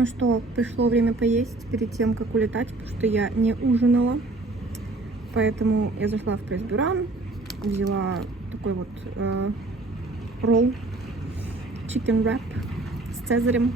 Ну что, пришло время поесть перед тем, как улетать, потому что я не ужинала. Поэтому я зашла в пресс-бюро, взяла такой вот ролл, chicken wrap с цезарем.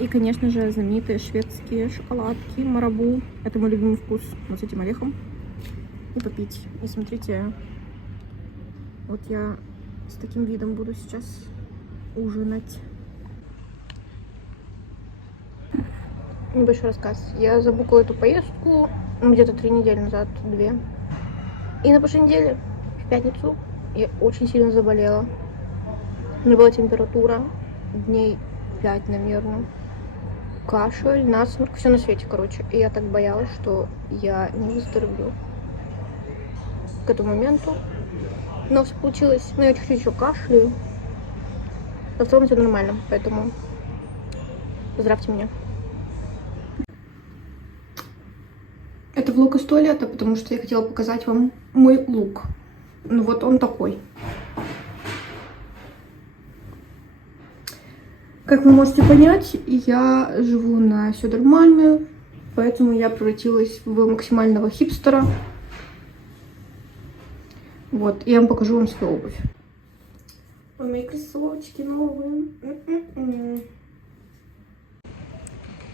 И, конечно же, знаменитые шведские шоколадки Марабу. Это мой любимый вкус, вот с этим орехом. И попить. И смотрите, вот я с таким видом буду сейчас ужинать. Небольшой рассказ. Я забукала эту поездку где-то 3 недели назад, 2. И на прошлой неделе, в пятницу, я очень сильно заболела. У меня была температура дней 5, наверное. Кашель, насморк, все на свете, короче. И я так боялась, что я не выздоровлю к этому моменту. Но все получилось. Но я чуть-чуть еще кашляю. Но в целом все нормально, поэтому поздравьте меня. Это влог из туалета, потому что я хотела показать вам мой лук. Ну вот он такой. Как вы можете понять, я живу на Сёдермальме, поэтому я превратилась в максимального хипстера. Вот, я вам покажу вам свою обувь. Ой, мои кроссовочки новые.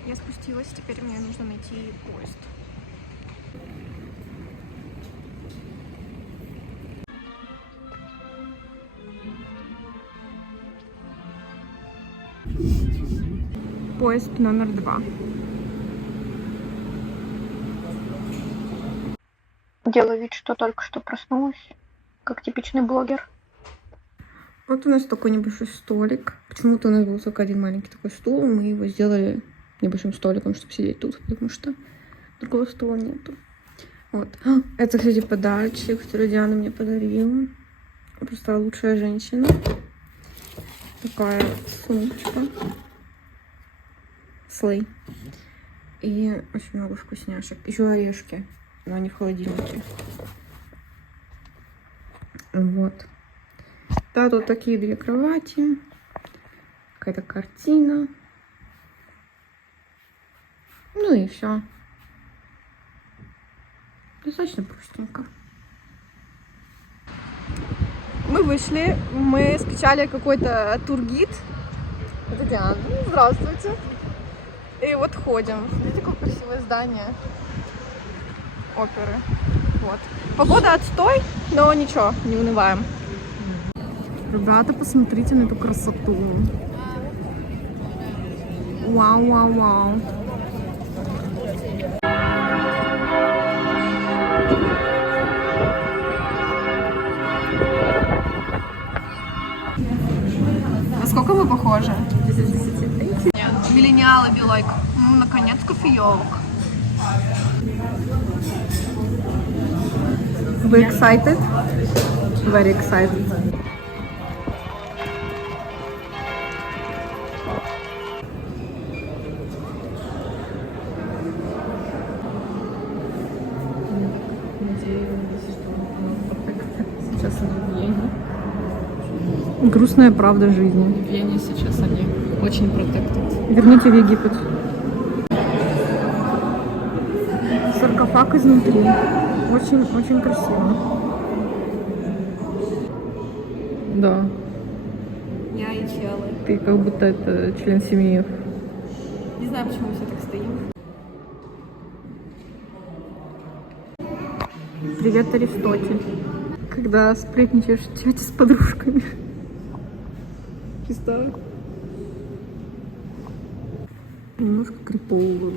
Я спустилась, теперь мне нужно найти поезд. Поезд номер 2. Делаю вид, что только что проснулась, как типичный блогер. Вот у нас такой небольшой столик. Почему-то у нас был только один маленький такой стул. Мы его сделали небольшим столиком, чтобы сидеть тут, потому что другого стула нету. Вот. Это, кстати, подарочек, который Диана мне подарила. Просто лучшая женщина. Такая сумочка. Слей. И очень много вкусняшек. Еще орешки, но они в холодильнике. Вот. Да, тут такие 2 кровати. Какая-то картина. Ну и все. Достаточно простенько. Мы вышли, мы скачали какой-то тургид. Это Диана. Здравствуйте. И вот ходим. Видите, какое красивое здание оперы. Вот. Погода отстой, но ничего, не унываем. Ребята, посмотрите на эту красоту. Вау, вау, вау. А сколько вы похожи? 10 из 10. Нет, миллениалы be like. Наконец кофеёк. Вы excited? Very excited. Сейчас они в Вене. Грустная правда жизни. В Вене сейчас они очень protected. Верните в Египет. Саркофаг изнутри. Очень красиво. Да. Я и челы. Ты как будто это член семьи. Не знаю, почему мы все так стоим. Привет, Аристотель. Когда сплетничаешь в чате с подружками. Чисто. Немножко крипово.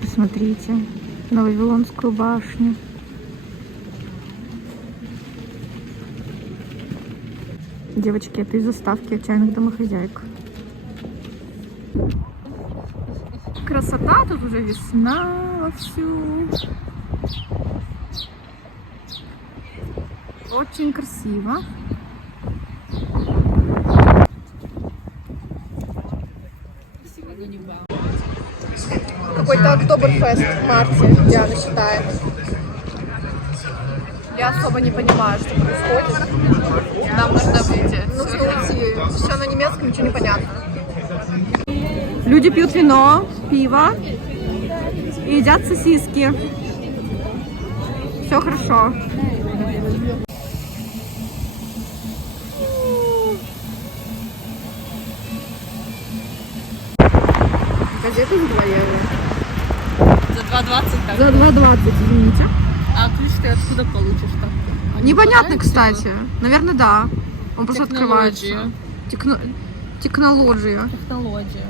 Посмотрите на Вавилонскую башню. Девочки, это из заставки «Отчаянных домохозяек». Красота, тут уже весна вовсю. Очень красиво. какой-то Октоберфест в марте, Диана считает. Я особо не понимаю, что происходит. Нам нужно выйти. Нужно уйти. Все на немецком, ничего не понятно. Люди пьют вино, пиво и едят сосиски. Все хорошо. Газету за 2 евро. За 2,20 так? За 2,20, извините. А ключ ты откуда получишь-то? Непонятно, кстати. Наверное, да. Он просто открывается. Технология. Технология. Технология.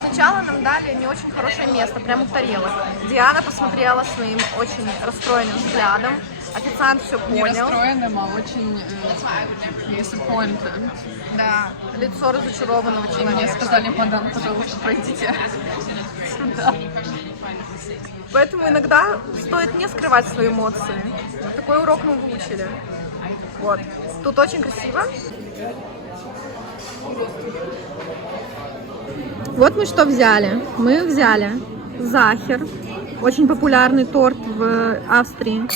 Сначала нам дали не очень хорошее место, прямо у тарелок. Диана посмотрела своим очень расстроенным взглядом. Официант все Не понял. расстроенным, а очень disappointed. Да, лицо разочарованного И мне человека. сказали, мадам, пожалуйста, пройдите сюда. Поэтому иногда стоит не скрывать свои эмоции. Вот такой урок мы выучили. Вот. Тут очень красиво. Вот мы что взяли. Мы взяли захер. Очень популярный торт в Австрии.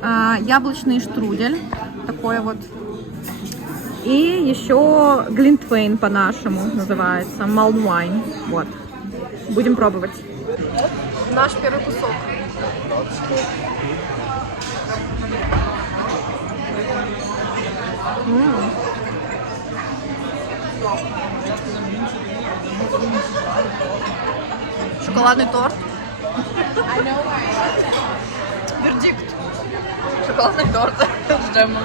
Яблочный штрудель. Такой вот. И еще глинтвейн по-нашему называется. Малдвайн. Вот. Будем пробовать. Наш первый кусок. Шоколадный торт. Вердикт. Шоколадный торт с джемом.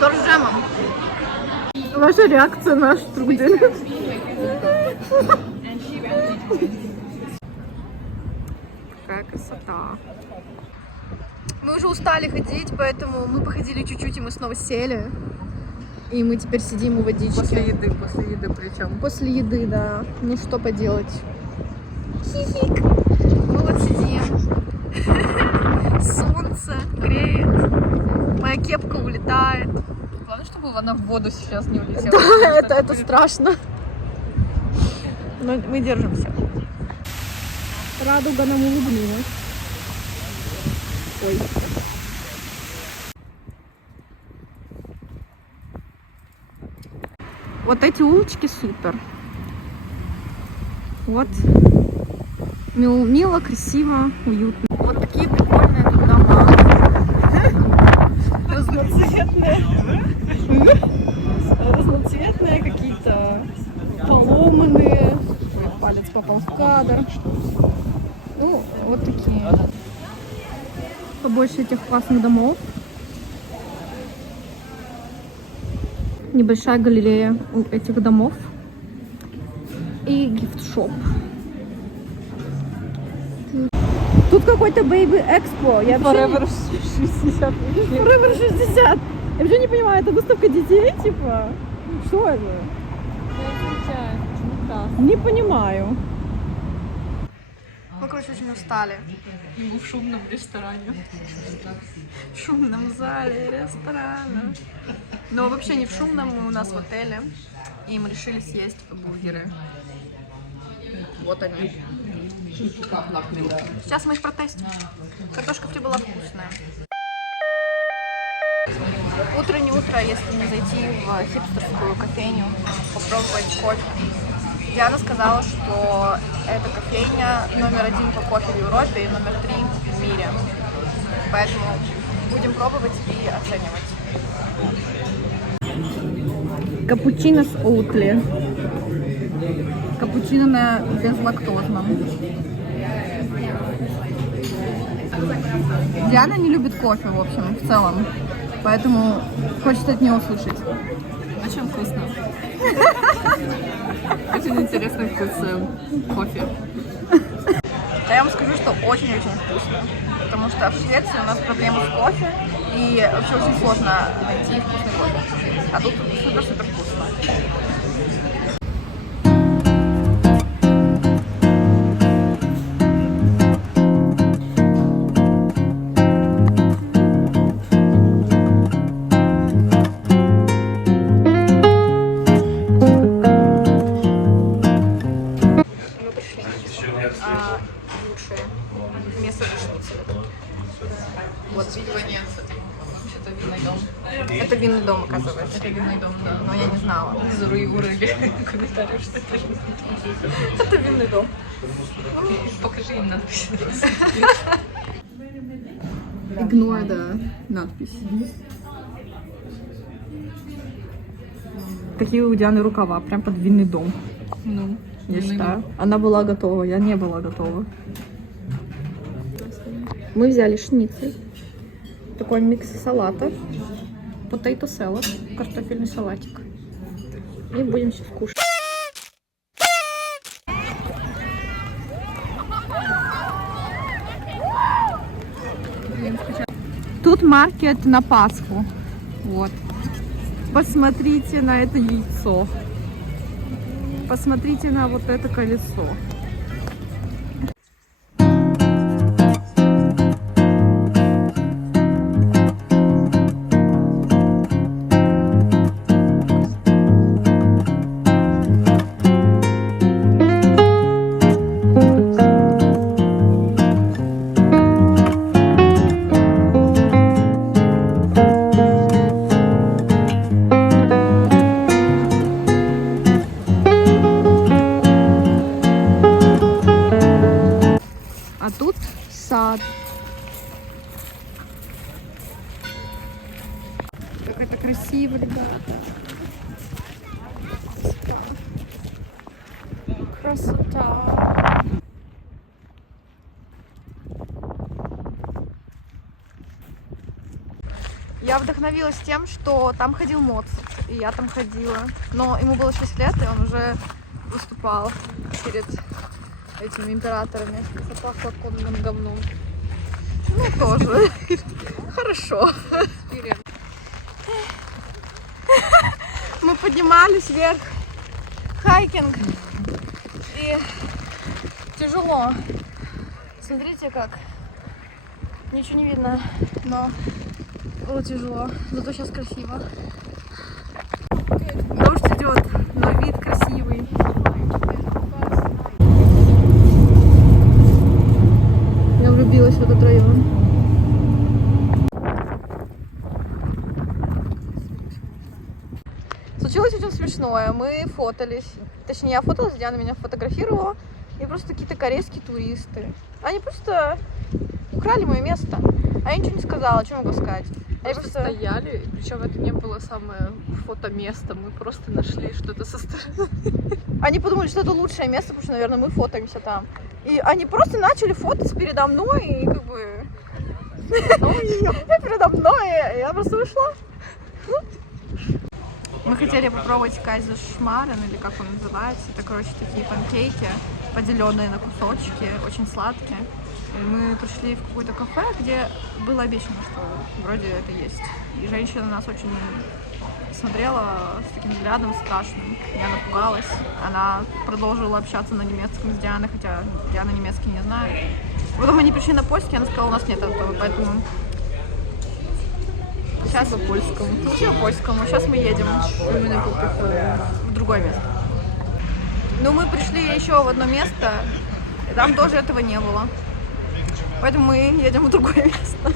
Торт с джемом. Ваша реакция на штрудель. Какая красота. Мы уже устали ходить, поэтому мы походили чуть-чуть, и мы снова сели. И мы теперь сидим у водички. После еды причем. После еды, да. Ну что поделать. Хихик. Мы вот сидим. Солнце греет. Моя кепка улетает. Главное, чтобы она в воду сейчас не улетела. Да, это страшно. Но мы держимся. Радуга нам улыбнулась. Ой. Вот эти улочки супер. Вот. Мило, красиво, уютно. Вот такие прикольные тут дома. Разноцветные какие-то, поломанные. Палец попал в кадр. Ну, вот такие. Побольше этих классных домов. Небольшая галерея у этих домов. И гифт-шоп. Тут какой-то Baby Expo. Я Forever 60. Forever 60. Я вообще не понимаю, это выставка детей, типа? Что это? Не понимаю. Мы, короче, очень устали. Ему в шумном ресторане. В шумном зале ресторана. Но вообще не в шумном, мы у нас в отеле. И мы решили съесть бургеры. Вот они. Сейчас мы их протестим. Картошка фри была вкусная. Утро не утро, если не зайти в хипстерскую кофейню, попробовать кофе. Диана сказала, что эта кофейня №1 по кофе в Европе и №3 в мире. Поэтому будем пробовать и оценивать. Капучино с оутли. Капучино на безлактозном. Диана не любит кофе, в общем, в целом. Поэтому хочет от нее услышать. Очень вкусно. Очень интересный вкус кофе. Да, я вам скажу, что очень-очень вкусно. Потому что в Швеции у нас проблемы с кофе. И вообще очень сложно найти вкусный кофе. А тут супер-супер вкусно. лучшее место для шницеля. Вот, видите? Это винный дом. Это винный дом, оказывается. Это винный дом, да. Но я не знала. Зуры урыли комментарии, что это винный дом. Это винный дом. Покажи им надпись. Ignore the надпись. Такие у Дианы рукава, прям под винный дом. Ну, Я считаю. Она была готова, я не была готова. Мы взяли шницель. Такой микс салата. Potato salad. Картофельный салатик. И будем сейчас кушать. Тут маркет на Пасху. Вот. Посмотрите на это яйцо. Посмотрите на вот это колесо. А тут сад. Как это красиво, ребята. Красота. Я вдохновилась тем, что там ходил Моцарт, и я там ходила. Но ему было 6 лет, и он уже выступал перед этими императорами. Запахло конным говном. Ну, тоже. Хорошо. Мы поднимались вверх. Хайкинг. И тяжело. Смотрите как. Ничего не видно, но было тяжело. Зато сейчас красиво. Дождь идет, но вид красивый. Я влюбилась в этот район. Случилось очень смешное. Мы фотались. Точнее, я фоталась, Диана меня фотографировала. И просто какие-то корейские туристы. Они просто украли мое место. А я ничего не сказала, что могу сказать. Они Просто стояли, причем это не было самое фотоместо, мы просто нашли что-то со стороны. Они подумали, что это лучшее место, потому что, наверное, мы фотаемся там. И они просто начали фотать передо мной, и как бы... Передо мной, и я просто ушла. Мы хотели попробовать кайзершмарен, или как он называется. Это, короче, такие панкейки, поделенные на кусочки, очень сладкие. И мы пришли в какое-то кафе, где было обещано, что вроде это есть. И женщина нас очень смотрела с таким взглядом страшным. Я напугалась. Она продолжила общаться на немецком с Дианой, хотя Диана немецкий не знает. Потом они пришли на поиски, она сказала, у нас нет этого, поэтому... Сейчас по польскому. По польскому. Сейчас мы едем в другое место. Ну, мы пришли еще в одно место, и там тоже этого не было. Поэтому мы едем в другое место.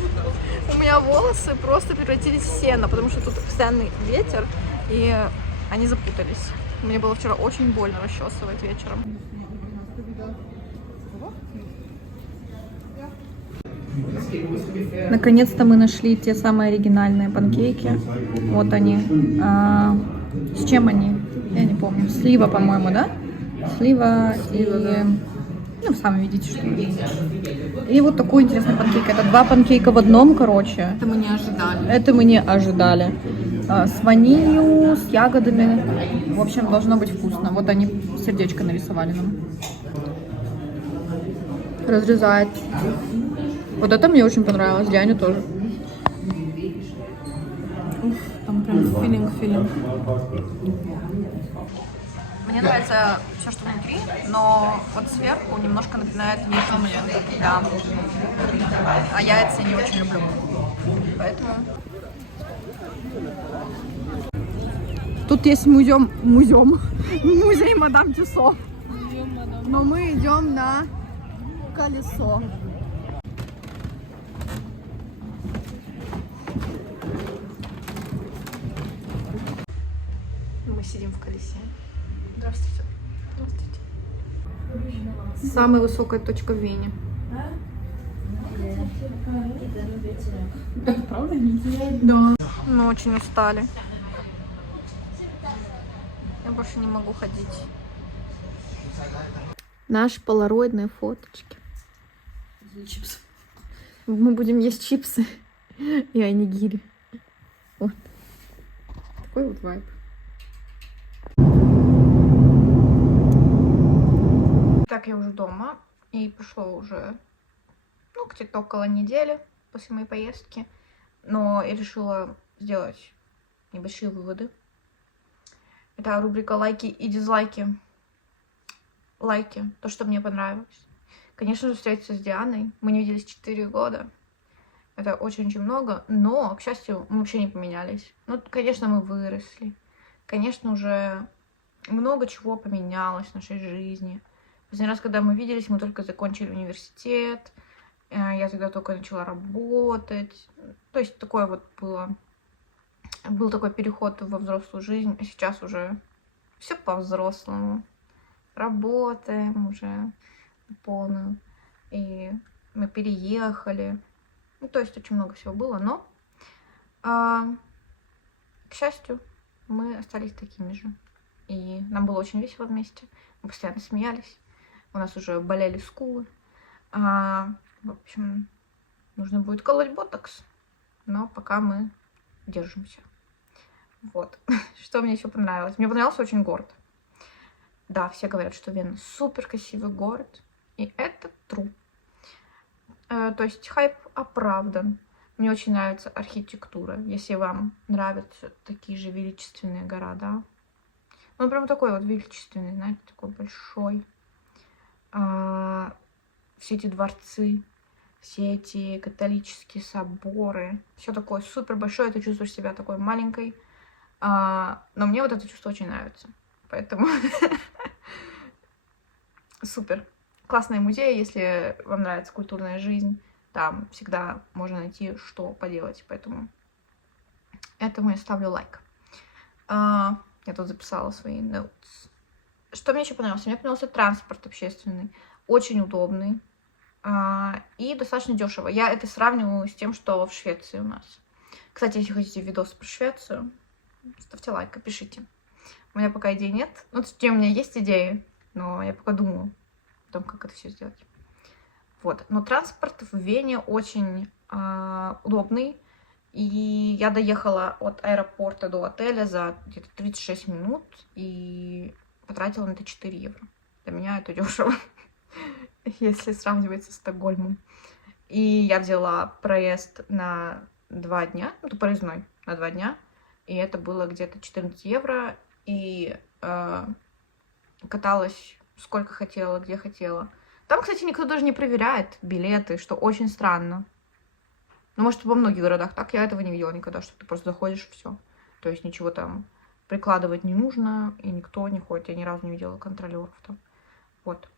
У меня волосы просто превратились в сено, потому что тут постоянный ветер, и они запутались. Мне было вчера очень больно расчесывать вечером. Наконец-то мы нашли те самые оригинальные панкейки. Вот они. С чем они? Я не помню. Слива, по-моему, да? Слива и... Ну, сами видите, что. И вот такой интересный панкейк. Это 2 панкейка в одном, короче. Это мы не ожидали. Это мы не ожидали. С ванилью, с ягодами. В общем, должно быть вкусно. Вот они сердечко нарисовали нам. Разрезает. Вот это мне очень понравилось. Диане тоже. Уф, там прям филинг. Мне нравится все, что внутри, но вот сверху немножко напоминает яичницу. Да. А яйца я не очень люблю. Поэтому... Тут есть музей Мадам Тюссо. Но мы идем на колесо. Мы сидим в колесе. Здравствуйте. Здравствуйте. Самая высокая точка в Вене. Это правда неинтересно? Да. Мы очень устали. Я больше не могу ходить. Наши полароидные фоточки. Чипсы. Мы будем есть чипсы и онигири. Вот. Такой вот вайб. Так, я уже дома. И прошло уже, где-то около недели после моей поездки. Но я решила сделать небольшие выводы. Это рубрика лайки и дизлайки. Лайки. То, что мне понравилось. Конечно же, встретиться с Дианой. Мы не виделись 4 года. Это очень-очень много. Но, к счастью, мы вообще не поменялись. Конечно, мы выросли. Конечно, уже много чего поменялось в нашей жизни. Последний раз, когда мы виделись, мы только закончили университет. Я тогда только начала работать. То есть такое вот было. Был такой переход во взрослую жизнь. А сейчас уже все по-взрослому. Работаем уже полную. И мы переехали. То есть очень много всего было. Но, к счастью, мы остались такими же. И нам было очень весело вместе. Мы постоянно смеялись. У нас уже болели скулы. В общем, нужно будет колоть ботокс. Но пока мы держимся. Вот. Что мне еще понравилось? Мне понравился очень город. Да, все говорят, что Вена супер красивый город. И это true. То есть хайп оправдан. Мне очень нравится архитектура. Если вам нравятся такие же величественные города. Он прям такой вот величественный, знаете, такой большой. Все эти дворцы, все эти католические соборы. Все такое супер большое. Ты чувствуешь себя такой маленькой. Но мне вот это чувство очень нравится. Поэтому супер. Классные музеи, если вам нравится культурная жизнь. Там всегда можно найти, что поделать. Поэтому этому я ставлю лайк. Я тут записала свои notes. Что мне еще понравилось? Мне понравился транспорт общественный. Очень удобный. И достаточно дешево. Я это сравниваю с тем, что в Швеции у нас. Кстати, если хотите видос про Швецию, ставьте лайк, пишите. У меня пока идей нет. Точнее, у меня есть идеи, но я пока думаю о том, как это все сделать. Вот. Но транспорт в Вене очень удобный. И я доехала от аэропорта до отеля за где-то 36 минут и потратила на это 4 евро. Для меня это дешево, если сравнивать со Стокгольмом. И я взяла проезд на 2 дня, проездной на 2 дня. И это было где-то 14 евро. И каталась сколько хотела, где хотела. Там, кстати, никто даже не проверяет билеты, что очень странно. Ну, может, во многих городах так. Я этого не видела никогда, что ты просто заходишь и все. То есть ничего там прикладывать не нужно, и никто не ходит. Я ни разу не видела контролеров там. Вот.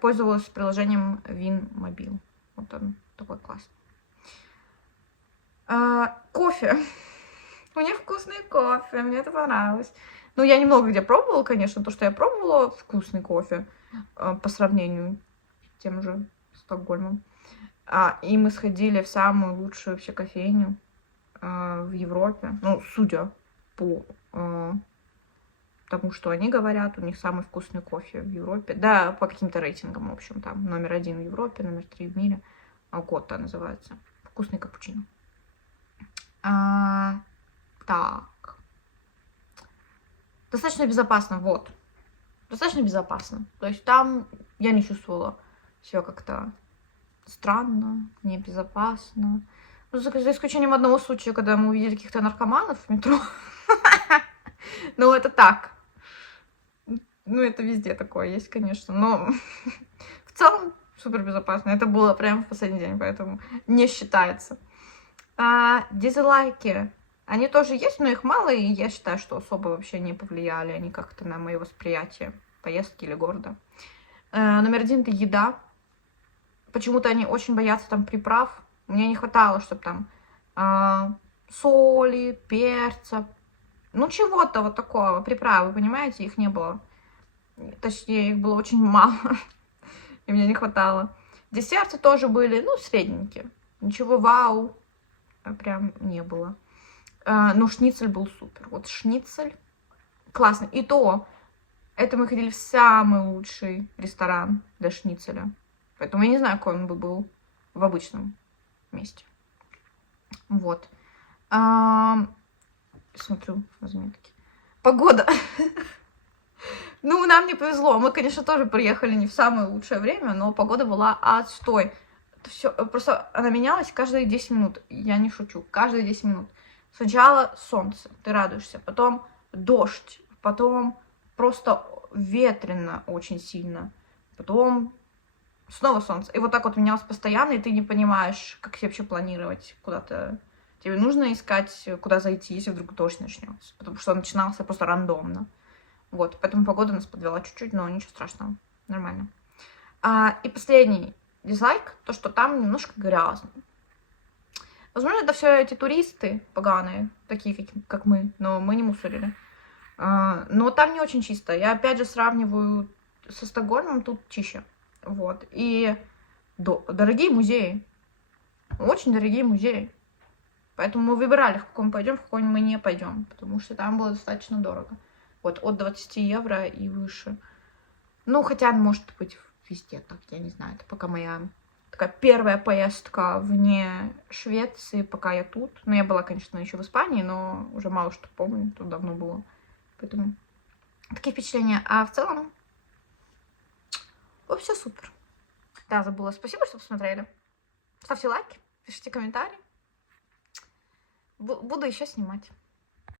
Пользовалась приложением Винмобил. Вот он такой классный. Кофе. У них вкусный кофе, мне это понравилось. Ну, я немного где пробовала, конечно, то, что я пробовала, вкусный кофе по сравнению с тем же Стокгольмом. И мы сходили в самую лучшую вообще кофейню в Европе. Ну, судя по тому, что они говорят, у них самый вкусный кофе в Европе. Да, по каким-то рейтингам, в общем, там номер 1 в Европе, номер 3 в мире. Готта называется. Вкусный капучино. Так. Достаточно безопасно, вот. Достаточно безопасно. То есть там я не чувствовала себя как-то странно, небезопасно. Ну, за исключением одного случая, когда мы увидели каких-то наркоманов в метро. Ну, это так. Ну, это везде такое есть, конечно. Но в целом супер безопасно. Это было прямо в последний день, поэтому не считается. Дизлайки. Они тоже есть, но их мало, и я считаю, что особо вообще не повлияли они как-то на мое восприятие поездки или города. Номер 1 — это еда. Почему-то они очень боятся там приправ. Мне не хватало, чтобы там соли, перца, ну чего-то вот такого, приправы, понимаете, их не было. Точнее, их было очень мало, и мне не хватало. Десерты тоже были, ну, средненькие. Ничего вау прям не было. Но шницель был супер. Вот шницель классный. И то, это мы ходили в самый лучший ресторан для шницеля. Поэтому я не знаю, какой он бы был в обычном месте. Вот. Смотрю на заметки. Погода. Ну, нам не повезло. Мы, конечно, тоже приехали не в самое лучшее время, но погода была отстой. Это все, просто она менялась каждые 10 минут. Я не шучу. Каждые 10 минут. Сначала солнце, ты радуешься. Потом дождь. Потом просто ветрено очень сильно. Потом снова солнце. И вот так вот менялось постоянно, и ты не понимаешь, как себе вообще планировать куда-то. Тебе нужно искать, куда зайти, если вдруг дождь начнется. Потому что он начинался просто рандомно. Вот, поэтому погода нас подвела чуть-чуть, но ничего страшного, нормально. И последний дизлайк, то, что там немножко грязно. Возможно, это все эти туристы поганые, такие, как мы, но мы не мусорили. Но там не очень чисто. Я опять же сравниваю со Стокгольмом, тут чище. Вот, и дорогие музеи, очень дорогие музеи. Поэтому мы выбирали, в какой мы пойдем, в какой мы не пойдем, потому что там было достаточно дорого. Вот от 20 евро и выше. Ну, хотя, может быть, везде так, я не знаю. Это пока моя такая первая поездка вне Швеции, пока я тут. Ну, я была, конечно, еще в Испании, но уже мало что помню, тут давно было. Поэтому такие впечатления. А в целом, все супер. Да, забыла. Спасибо, что посмотрели. Ставьте лайки, пишите комментарии. Буду еще снимать.